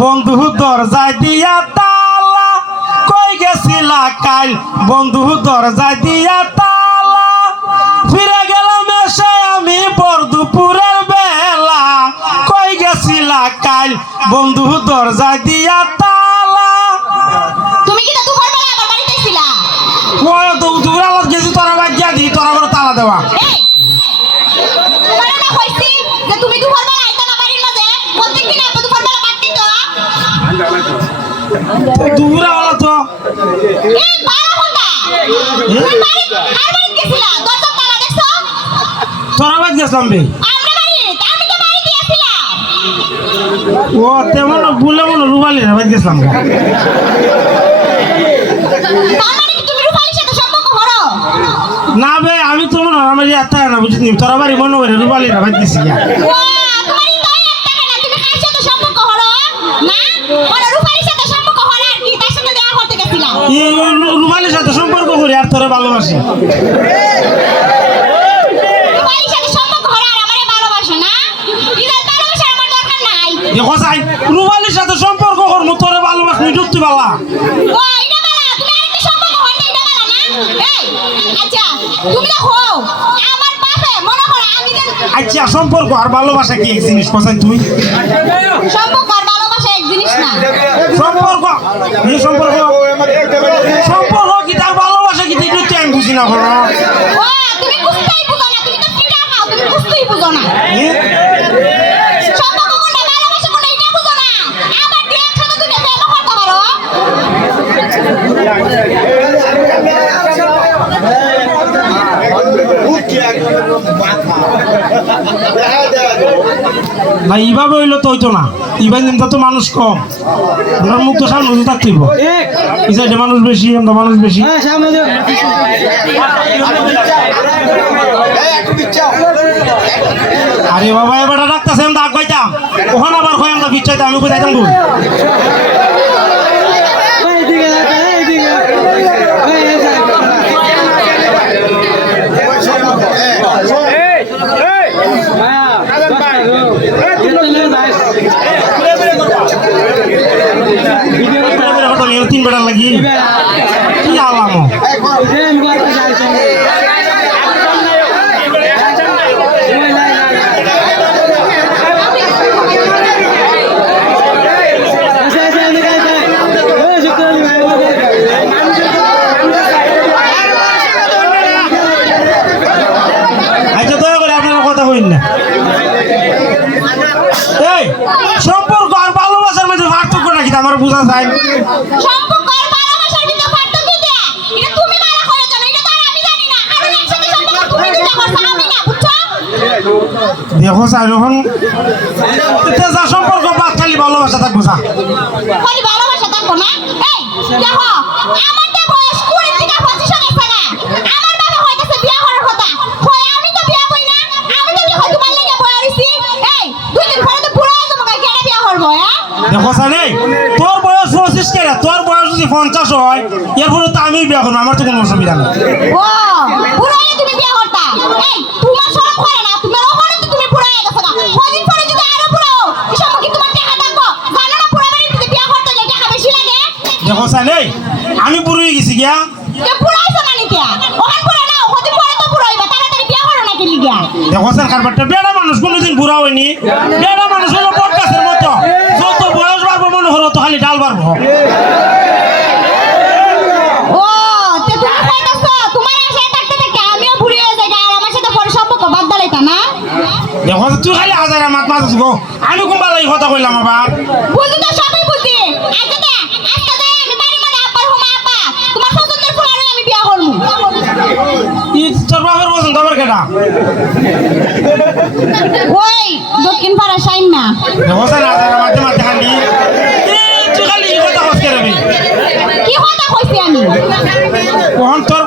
বন্ধু দরজায় দিয়া তালা কই গেছিলা কাল? বন্ধু দরজায় দিয়া তালা। ফিরে গেলাম এসে আমি বর দুপুরের বেলা। কই গেছিলা কাল? বন্ধু দরজায় দিয়া তালা। তুমি কি দুপুর বেলা আমার বাড়িতে ছিলা। কই তো দুপুর আলাদ গেছি তোরা লাগিয়া দি তোরা করে তালা দেওয়া। এই তোমার না কইছি যে তুমি দুপুর বেলা তোরা বাদ গেছিলাম বে। তো দিয়েছিলাম ও তেমন বলে মনে রুবালি বাদ গেছিলাম মানে না বে আমি তো মনে হয় আমার এত না বুঝিনি। তোরা বাড়ি মনে করে রুবালি বাদ গেছি এটা বালা তুমি আরেকটা সম্পর্ক করতে এটা বালা না? আমি যে আচ্ছা সম্পর্ক আর ভালোবাসা কি এক জিনিস কোথায় তুই? সম্পর্ক আর ভালোবাসা এক জিনিস না। সম্পর্ক সম্পর্ক না করো ও তুমি বুঝতেই বুঝো না তুমি তো ফিটা খাও তুমি বুঝতেই বুঝো না কোনটা এটা বুঝো না এইভাবে হইল তো হইতো না। ইভাই দিন তো মানুষ কম। আমরা মুখ তো সামনে তো থাকতেইব এই সাইডে মানুষ বেশি আমরা মানুষ বেশি। আরে বাবা এবার ডাক্তার আগ পাইতাম ওখানে আবার কয় আমরা বিচ্ছাইতাম আমি কোথায় যাইতাম বেড়া লাগি? কি আলাম? আচ্ছা সম্পর্ক আর ভালোবাসার মধ্যে পার্থক্য নাকি আমার বোঝা যায় দেখো চাই যখন এতে যা সম্পর্ক বাদ খালি ভালোবাসা থাকব যা। খালি ভালোবাসা থাকব না? এই দেখো আমার তো বয়স কুড়ি থেকে পঁচিশ গেছে না? আমার বাবা হইতেছে বিয়া করার কথা। হয় আমি তো বিয়া করি না? আমি তো দেখো তোমার লেগে বয়া রইছি এই দুই দিন পরে তো বুড়ো যাব কেডা বিয়া করব হ্যাঁ? দেখো তোর বয়স পঁচিশ কেরা তোর বয়স যদি পঞ্চাশ হয় এরপরে তো আমি বিয়া করব আমার তো কোনো অসুবিধা নেই। দেখো স্যার কারবারটা বেড়া মানুষ কোনোদিন বুড়া হয়নি। বেড়া মানুষ হলো বট গাছের মতো। যত বয়স বাড়বো মনে হলো তো খালি ডাল বাড়বো। বুড়ি দেখো তুই খালি হাজার মাত মাত গো। আমি কোনবা লাগি কথা কইলাম আবার। বুঝি তো সবই বুঝি। আজকে দে আজকে দে আমি বাড়ির মধ্যে আব্বার হুমা আব্বা। তোমার পছন্দের ফুলারে আমি বিয়া করব ই তোর বাবার কেটা ওই দক্ষিণ পাড়া সাইন না দেখো স্যার হাজার মাঝে মাঝে খালি তুই খালি কথা কস কে রবি কি কথা কইছি আমি? কখন তোর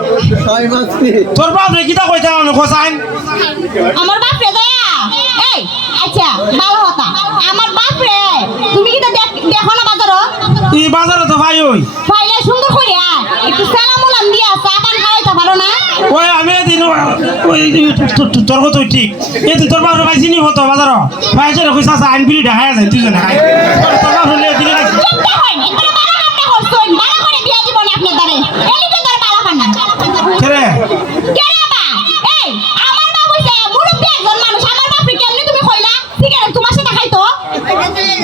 তোর বাপ রে কিতা কইতা আমি খোসাইন আমার বাপ রে দয়া। এই আচ্ছা ভালো কথা আমার বাপ রে তুমি কি তো দেখ- না বাজারও এই বাজারে তো ভাই ওই। ফাইলে সুন্দর ওই আমি এদিন ঠিক। এ তুই তোর বাবার পাইছি নি হতো বাজার আইন বিলি ঢাকাই আছে তুই জানা তোর বাবার হলে দিলে না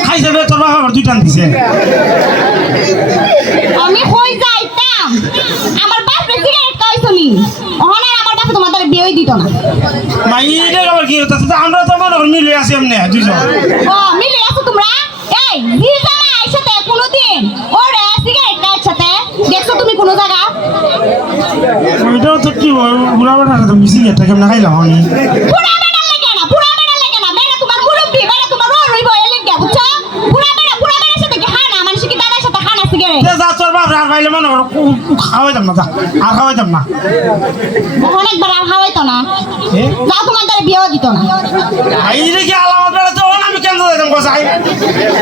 খাইছে তোর বাবা দুই টান দিছে আমি হই যাইতাম? আমার বাপ রে সিগারেট খাইছনি না মা এটা আবার কি হইতাছে? আমরা তো মনে করি মিলে আছি এমনি দুইজন। ও মিলে আছো তোমরা? এই জিল জামা আইসাতে কোনোদিন ওরে সিগারেট খাওয়ার সাথে দেখছ তুমি কোনো জায়গা? ওইটাও তো কি বুড়া বেটা তো মিশি গেছে কেমন খাইলাম আমি বেড়া লাগে না পুরা বেড়া লাগে না বেড়া তোমার মুরব্বি বেড়া তোমার রোল রইব এলে গে বুঝছ পুরা বেড়া পুরা বেড়ার সাথে কি খানা মানুষ কি দাদার সাথে খানা সিগারেট যে পাইলে মনে খাওয়াইতাম না আর খাওয়াইতাম না। অনেকবার আর খাওয়াইতো না? যা তোমার দ্বারা বিয়েও দিত না। এই রে কি আলামত বেড়াতে ওন আমি কেন যাইতাম কোথায়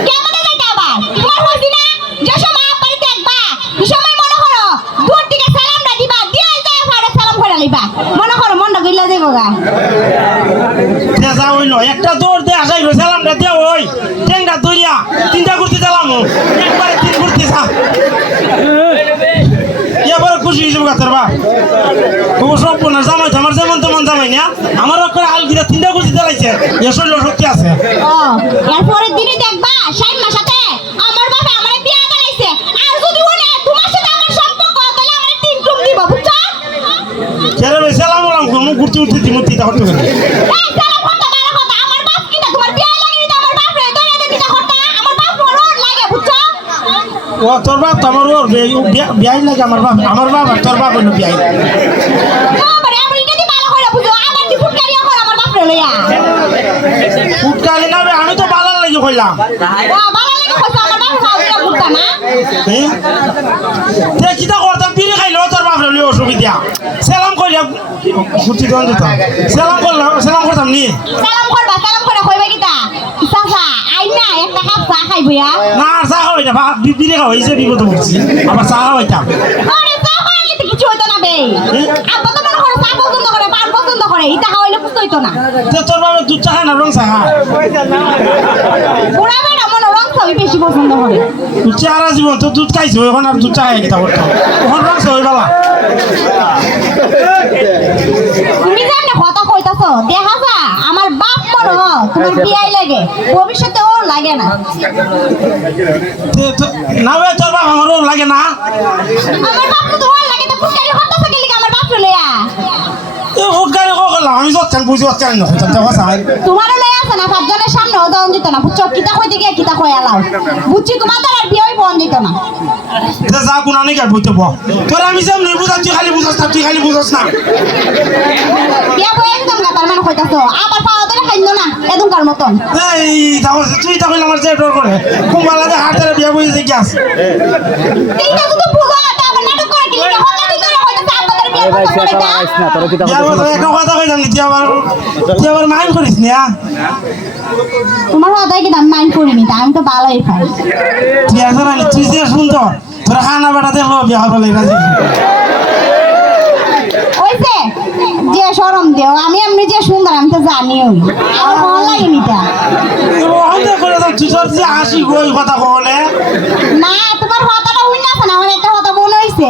কেমন যাইতে আবার? তোমার না যে সময় দেখবা এই সময় মনে করো দূর থেকে সালামটা দিবা দিয়ে যায় ফাড়ে সালাম করে লইবা মনে করো মনটা গইলা যাইব গা। যে হইল। একটা দৌড় দিয়ে আসাই সালামটা দিয়ে ওই। টেঙ্গা দইয়া তিনটা ঘুরতে দিলাম একবারে তিন ঘুরতে যা এবারে খুশি হিসেবে তোর বাপ খুব না জামাই আমার যেমন তেমন জামাই না? আমার করে আল তিনটা ঘুরতে দিলাইছে এ শরীর সত্যি আছে। এরপরের দিনে দেখবা শাইন মাসাতে আমার বাবা আমারে বিয়া করাইছে আর যদি বলে তোমার সাথে আমার সম্পর্ক তাহলে আমার তিন টুক দিব বুঝছ? ছেলে সালাম আলাম ঘুরতে উঠতে দিমতি তা ও তোর বাপ তো আমার ওর বিয়াই লাগে আমার বাপ? আমার বাপ আর তোর বাপ হইল বিয়াই ফুটকালি না আমি তো বালার লাগে কইলাম। কিতা করতাম? বিড়ি খাইলো তোর বাপ হইল অসুবিধা সালাম কইলে ঘুরতে দন যেতাম সালাম করলাম সালাম করতাম নি? সালাম করবা সালাম করে কইবা কিতা চাচা একটা কাপ চা খাইবয়া না চা খাওয়াই না বা- বি- বিড়ি খাওয়াইছে বিপদ পড়ছি আবার চা খাওয়াইতাম। কিছু হইতো না বে। আব্বা তো মনে করে চা পছন্দ করে পান পছন্দ করে ইটা খাওয়াইলে কিছু হইতো না। তোর বাবা দুধ চা খায় না রং চা খায়? বুড়া বেড়া মনে রং বেশি পছন্দ করে। চেহারা জীবন তো দুধ খাইছো এখন আর দুধ চা খাই কিতা করতাম এখন রং চা বালা তুমি জানে কথা কইতাছো দেখা যা বাপ তোমার বিয়াই লাগে। ভবিষ্যতে ওর লাগে না। না বে তোর বাপ আমার লাগে না। আমার বাপ তো তোমার লাগে তো ফুটকারি হত্যা থেকে লিখে আমার বাপ লইয়া। এ ফুটকারি করলাম আমি যৎকান বুঝি যৎকান না হইতাম দেখো চাই তোমারও লই আছে না পাঁচজনের সামনে দিত না বুঝছ? কিতা কইতে গিয়ে কিতা কই আলাও বুঝছি তোমার দ্বারা আর বিয়ে বন দিত না। তে যা কোন অনেক আর বইতে বহ তোর আমি যেমনি বুঝাস তুই খালি বুঝাস না তুই খালি বুঝাস না। বিয়া বই একদম না তার মানে কইতাছো আবার পাওয়া ধরে খাইলো না এদুমকার মতন। এই তাহলে তুই তাহলে আমার যে ডর করে কুম্বালাতে হাতের বিয়া বইছে কি আছে? তোমার আমি মাইন্ড করিনি তা আমি তো ভালোই পাই তুই আসলে যে সুন্দর তোর খানা হবে যে শরম দেও আমি এমনি যে সুন্দর আমি তো জানি ওই আমার ভালো লাগেনি তা। হাসি কথা কলে না তোমার হতাটা হই না না আমার একটা হতা বোন হইছে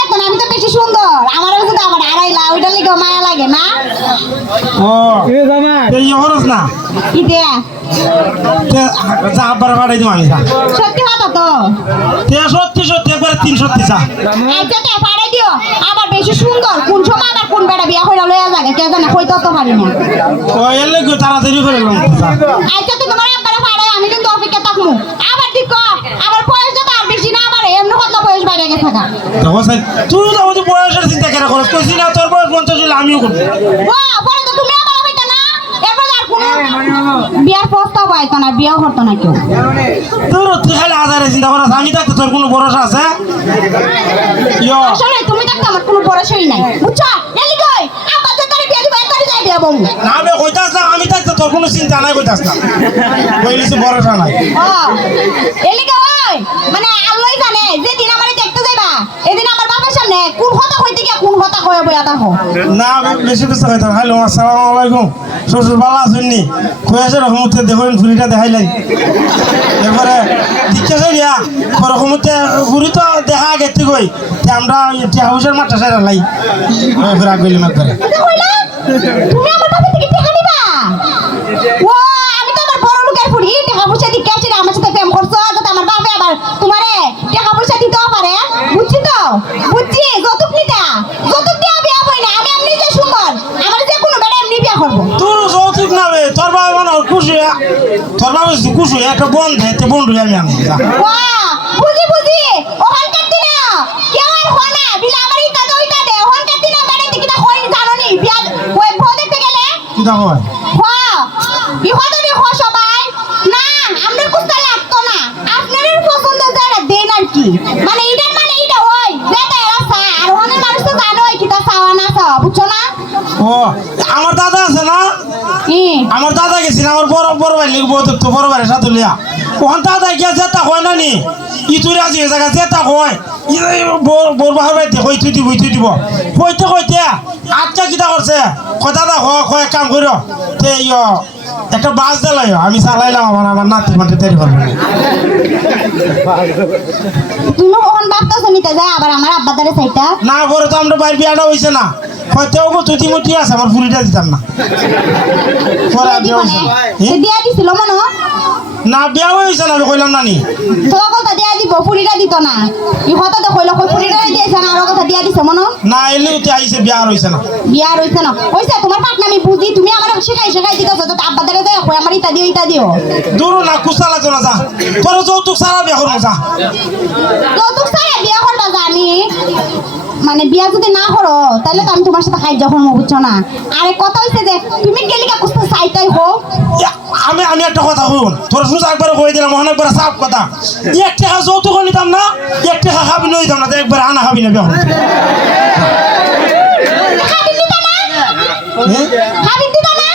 বেশি সুন্দর? আমার কিন্তু আমার আড়াইলা ওইটা লিগে মায়া লাগে না ও। এই হরস না? কি দেয়া তে যা আবার বাড়াই দিও আমি যা। সত্যি কথা তো? তে সত্যি সত্যি একবার তিন সত্যি যা। আচ্ছা তে পারে দিও। আবার বেশি সুন্দর। কোন সময় আবার কোন বেড়া বিয়া হইরা লইয়া যাবে? কে জানে কই তত পারি না। ও এলে গো তাড়াতাড়ি করে লম আচ্ছা তো তোমার আব্বারে পারে আমি কিন্তু অপেক্ষা থাকমু। আবার দিক আবার বয়স থাকা দেখো স্যার তুই তো আমাদের বয়সের চিন্তা কেন করস কইছি না তোর বয়স পঞ্চাশ হলে আমিও করব। ও পরে তো তুমি আবার হইতা না? এরপর আর কোনো বিয়ার প্রস্তাব আইতো না বিয়াও করতো না কেউ। তোর তুই খালি আধারে চিন্তা করাস আমি থাকতে তোর কোনো ভরসা আছে? আসলে তুমি দেখতে আমার কোনো বয়সই নাই। বুঝছ? এলি কই? আব্বা যে তারে বিয়া দিবা তারে যাই বিয়া বউ। না আমি কইতাস না আমি থাকতে তোর কোনো চিন্তা নাই কইতাস না। কইলিছি ভরসা নাই। ও এলি কই? মানে আল্লাহই জানে যেদিন আমারে বাবার সামনে কোন কথা কইতে গিয়া কোন কথা কয়ে বইয়া দেখো? না আমি বেশি কিছু হইতাম হ্যালো আসসালামু আলাইকুম। শ্বশুর ভালো আছেন নি? কয়েছে রকমতে দেখুন ঘুরিটা দেখাইলেন। এরপরে দিচ্ছে সাইয়া রকমতে ঘুরি তো দেখা গেতে কই। তে আমরা টিয়া হাউসের মাঠটা সাইরা লাই। এরপরে একবারে। এটা কইলা? তুমি আমার বাবা থেকে টাকা নিবা? ও আমি তো আমার বড় লোকের ফুড়ি। টাকা পয়সা দিয়ে আমার সাথে প্রেম করছ যাতে আমার বাবা আবার তোমারে টাকা পয়সা দিতেও পারে বুঝছি তো বুঝছি যৌতুক নিতা যৌতুক দিয়া বিয়া বই না আমি এমনি যে সুন্দর আমার যে কোনো বেটা এমনি বিয়া করব তোর যৌতুক না বে তোর বাবা মানে খুশি হয়ে- তোর বাবা খুশি একটা বন্ধ হেতে বন্ধু আমি আমি বুঝি বুঝি ওখান কাটতি কেউ আর হয় না বিনা আমার ইটা দই কাটে ওখান কাটতি না দিকিটা কই জানো নি? বিয়া ওই ভো দেখতে গেলে? কি দেখো ভাই হওয়া ইহতরি হওয়া সবাই। না আপনার কুস্তা লাগতো না। আপনার পছন্দ যারা দেন আর কি। মানে এটার মানে এটা ওই যেটা এরা চা আর ওখানে মানুষ তো জানোই কিটা চাওয়া না চাওয়া বুঝছ না ও আমার দাদা আছে না? আমার দাদা গেছিল আমার বড় বড় ভাই লিখব তো বড় ভাইয়ের সাথে লিয়া ওখান দাদা গিয়া যেটা হয় না নি? ইতুরে আজি জায়গা যেটা হয় বড় বাহার বাড়িতে হই তুই দিব তুই দিব। হইতে হইতে আচ্ছা কিটা করছে? হয় কয় এক কাম কর একটা বাস দিলাই আমি চালাইলাম আমার আমার নাতি মাঠে তৈরি করব না। তুমি ওখান ভাবতেছো নিতে যায় আবার আমার আব্বা দারে চাইতা? না করে তো আমরা বাইর বিয়াটা হইছে না। হয়তো ওগো তুই মুটি আছে আমার ফুলিটা দিতাম না। পরে বিয়া দিছিল মনো না বিয়া হইছে না আমি কইলাম না নি? তোর কথা দিয়া দিব ফুরিটা দিত না। ইহত তো কইলো কই ফুরিটা দিয়েছে না আর কথা দিয়া দিছে মনো? না এলে উঠে আইছে বিয়া হইছে না। বিয়া রইছে না। হইছে তোমার পাটনা আমি বুঝি তুমি আমার শিখাই শিখাই দিতেছো তো আব্বা দারে কই আমার ইটা দিও ইটা দিও দূর না কুস্তা লাগতো না যা। তোর যৌতুক সারা বিয়া করব যা। যৌতুক ছাড়া বিয়া করবা জানি মানে বিয়া যদি না করো তাহলে তো আমি তোমার সাথে খাই যখন বুঝছ না? আরে কথা হইছে যে তুমি গেলি কা কুস্তা চাইতাই হোক। আমি আমি একটা কথা শুন তোর সুজা একবার কই দিলাম মনে একবার সাফ কথা। এক টাকা যৌতুক নিতাম না এক টাকা খাবি না দিতাম না একবার আনা খাবি না বিয়া করব। খাবি দিতা না? হ্যাঁ? খাবি দিতা না?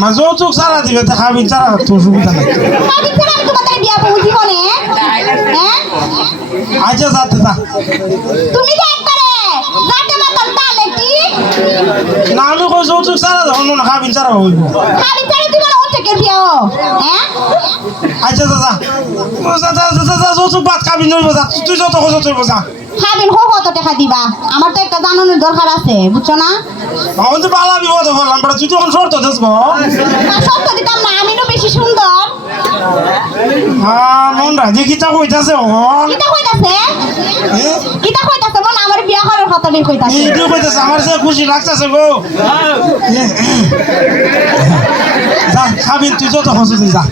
মা যৌতুক সারা দিবে তো খাবি সারা তোর সুবিধা নাই। বিয়া হ্যাঁ আচ্ছা যাতে যা তুমি যে একবারে যাতে মাতাল তালে কি? না আমি কই যৌতুক সারা যখন না খাবি সারা হইব। খাবি ছাড়া দিব না ওটা কে বিয়া হ্যাঁ? আচ্ছা যা যা। যা যা যা, যা যৌতুক বাদ খাবি নইব যা। তুই যত খোঁজ তুই যা। খাবিন হোক কত টাকা দিবা? আমার তো একটা জানানোর দরকার আছে বুঝছ না? আমি তো বালা বিপদ করলাম বড় তুই তখন শর্ত দেস না সত্য দিতাম না আমি তো বেশি সুন্দর। হ্যাঁ মন রাজি কিতা কইতাছে হন। কিতা কইতাছে? হ্যাঁ কিতা কইতাছে মন আমার বিয়া করার কথা নেই কইতাছে। এইটু কইতেছে আমার সে খুশি লাগতেছে গো। যা খাবিন তুই যত খোঁজ তুই যা।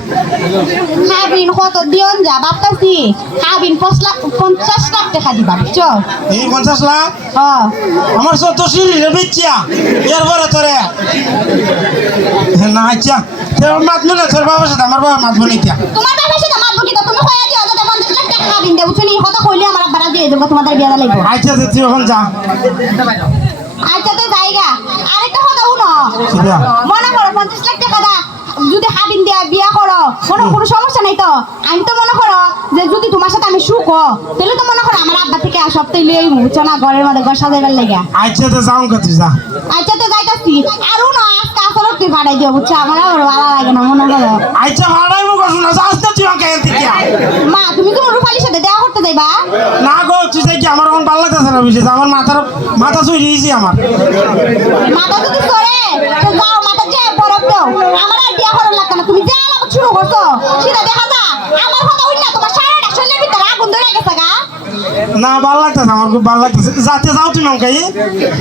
খাবিন কত দিয়ন যা ভাবতাছি খাবিন পাঁচ লাখ পঞ্চাশ লাখ টাকা দিবা বুঝছ? এই পঞ্চাশ লাখ? ও আমার সব তো সিঁড়ি রে বিচ্ছিয়া এরপরে তোরে। না আচ্ছা। তোর মাতবো না তোর বাবার সাথে আমার বাবা মাতবো না ইতিয়া তোমার বাবার সাথে মাতবো কি তো তুমি কইয়া দিও যাতে পঞ্চাশ লাখ টাকা খাবিন দে বুঝছ নি কইলে আমার আব্বারা দিয়ে দেবো তোমাদের বিয়া লাগবে। আচ্ছা তো তুই এখন যা। আচ্ছা তো জায়গা। আরেকটা কথা শুনো। মনে করো পঞ্চাশ লাখ টাকা দা যদি হাবিন দিয়া বিয়া করো কোনো কোনো সমস্যা নাই তো? আমি তো মনে করো যে যদি তোমার সাথে আমি সুখ তাহলে তো মনে করো আমার আব্বা থেকে সপ্তাহে লিয়ে বুঝছ না ঘরের মধ্যে ঘর সাজাইবার লেগে। আচ্ছা তো যাও কে তুই যা। আচ্ছা তো যাইতাছি। আরও না আজকে তুই ভাড়াই দিও বুঝছ? আমার আবার ভালো লাগে না মনে করো। আচ্ছা ভাড়াই মুখ শোনা যা আসতে তুই আমাকে থেকে। মা তুমি কি রুফালির সাথে দেখা করতে যাইবা? না গো তুই যাই কি আমার এখন ভালো লাগতেছে না বুঝছিস আমার মাথার মাথা চুই দিয়েছি আমার। মাথা যদি সরে তো যাও মাথা যে বরফ দাও। আমার আর বিয়া করার লাগবে না তুমি যে আলাপ শুরু করছ সেটা দেখা যা। আমার কথা হই না তোমার সারাটা শরীরের ভিতরে আগুন ধরে গেছে গা। না ভালো লাগতেছে আমার খুব ভালো লাগতেছে। যাতে যাও তুমি আমাকে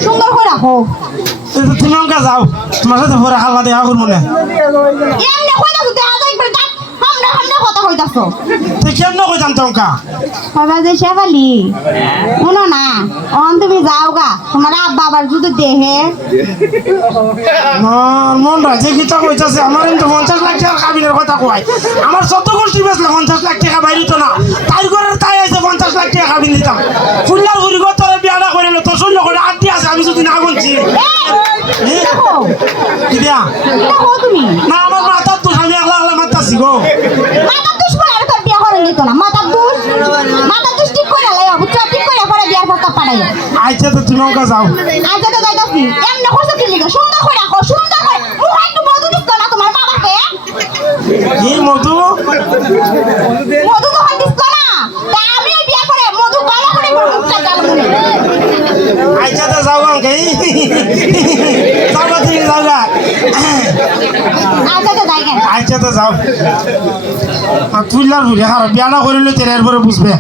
সুন্দর করে রাখো। তুমি আমাকে যাও তোমার সাথে পরে হাল্লা দেখা করব না আমার চোদ্দ গোষ্ঠী বেসলে পঞ্চাশ লাখ টাকা বাইরিত না তাই করে তাই আছে পঞ্চাশ লাখ টাকা কাবিন দিতাম। ফুল্লার ঘুরি তোর বিয়াটা করে তোর শূন্য করে আটটি আছে আমি যদি না গুনছি। এই, দেখো কি তুমি? না আমার মাথার তো আমি একলা একলা মারতাছি গো। মাথার দুষ করে আর তোর বিয়া করে নিত না। মাথার দুষ? মাথার দুষ ঠিক করে লাই বুঝছ? ঠিক করে পরে বিয়ার পাঠাই পাঠাইও আচ্ছা তো তুমি আমাকে যাও। আজ তো যাইতাছি। এমনি করছ কি লিগা? সুন্দর করে রাখো সুন্দর করে মুখ একটু মধু দিচ্ছ না তোমার বাবাকে এই মধু? মধু যখন দিচ্ছ না তা আমি বিয়া করে মধু ভালো করে মুখটা আচ্ছা তো যাও যাও আচ্ছা তো যাও। তুইলার ভুলে হার বিয়া না করিলে তেরে এরপরে বুঝবে।